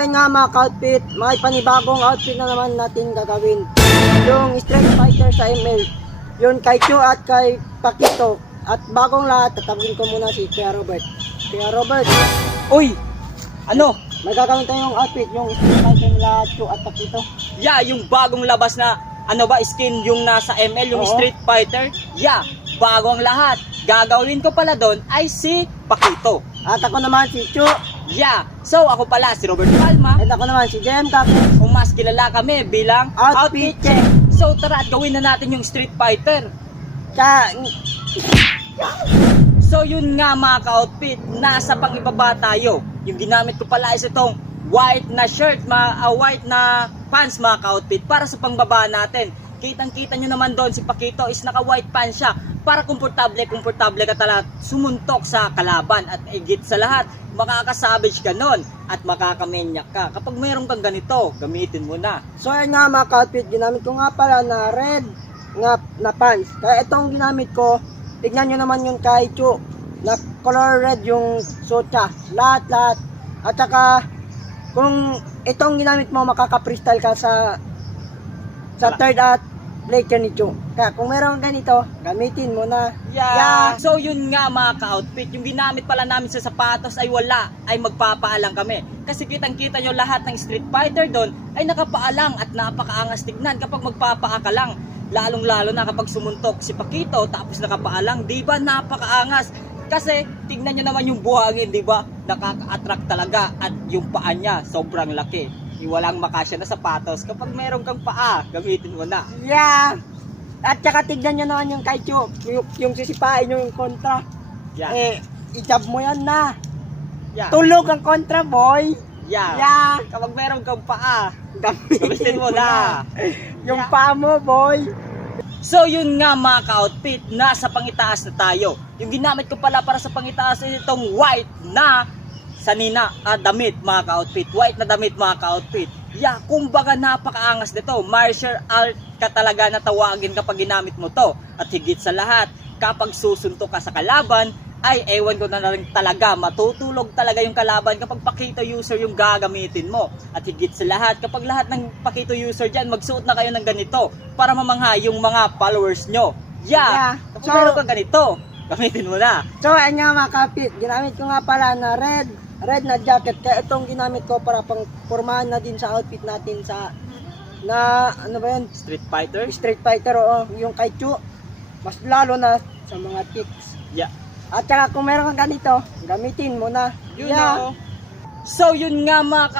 ayun nga mga ka-outfit, may panibagong outfit na naman natin gagawin. Yung Street Fighter sa ML, yun kay Chu at kay Pakito. At bagong lahat, tatawagin ko muna si Kuya Robert. Kuya Robert, Uy! Ano? may gagawin tayong outfit, yung Street Fighter nila Chu at Pakito. Yeah, yung bagong labas na ano ba, skin yung nasa ML, yung Oo. Street Fighter. Yeah, bago ang lahat. Gagawin ko pala doon ay si Pakito. At ako naman si Chu, Yeah, so ako pala si Robert Palma. at ako naman si JM Cafe. Kung mas kilala kami bilang Outfit Check. So tara at gawin na natin yung Street Fighter. So yun nga mga ka-outfit, nasa pangibaba tayo. Yung ginamit ko pala is itong white na shirt, white na pants mga ka-outfit para sa pangbaba natin. Kitang-kita nyo naman doon si Pakito is naka-white pants siya para komportable ka talaga sumuntok sa kalaban at higit sa lahat, makakasavage ka nun at makakamenyak ka. Kapag mayroon kang ganito, gamitin mo na. So ayun nga mga ka-outfit, ginamit ko nga pala na red nga na pants. Kaya itong ginamit ko, tignan nyo naman yung kay Chu, na color red yung suit niya. Lahat. At saka, kung itong ginamit mo, makaka-freestyle ka sa third at later ni Chu. Kaya kung meron ganito, gamitin mo na. Yeah. So yun nga mga ka-outfit, yung ginamit pala namin sa sapatos ay wala, ay magpapaalang kami. Kasi kitang-kita nyo lahat ng Street Fighter doon ay nakapaalang at napakaangas tignan kapag magpapaa ka lang. Lalong-lalo na kapag sumuntok si Pakito tapos nakapaalang, di ba napakaangas? Kasi tignan nyo naman yung buhangin, di ba? Nakaka-attract talaga at yung paa niya sobrang laki. Walang makasya na sapatos. Kapag meron kang paa, gamitin mo na. Yeah! At saka tignan nyo naman yung kay Chu, yung sisipain nyo yung kontra. Yeah. I-jab mo yan na. Yeah. Tulog ang kontra, boy. Yeah. Yeah. Kapag meron kang paa, Gamitin gamitin mo na. Yung Yeah. paa mo, boy. So yun nga mga ka-outfit, nasa pangitaas na tayo. Yung ginamit ko pala para sa pangitaas ay itong white na sanina damit mga ka-outfit. White na damit mga ka-outfit. Yeah, kumbaga napakaangas nito. Martial art ka talaga na tawagin kapag ginamit mo to. At higit sa lahat, kapag susuntok ka sa kalaban, ay ewan ko na rin talaga, matutulog talaga yung kalaban kapag Pakito user yung gagamitin mo. At higit sa lahat, kapag lahat ng Pakito user dyan, magsuot na kayo ng ganito para mamangha yung mga followers nyo. Yeah. Kapag So, meron kang ganito, gamitin mo na. So, ayun nga mga kapit, ginamit ko nga pala na red na jacket. Kaya itong ginamit ko para pang pormahan na din sa outfit natin sa, ano ba yun? Street Fighter? Street Fighter, oo. Yung kay Chu, mas lalo na sa mga tics. Yeah. At saka kung meron kang ganito, gamitin mo na. You know. So yun nga mga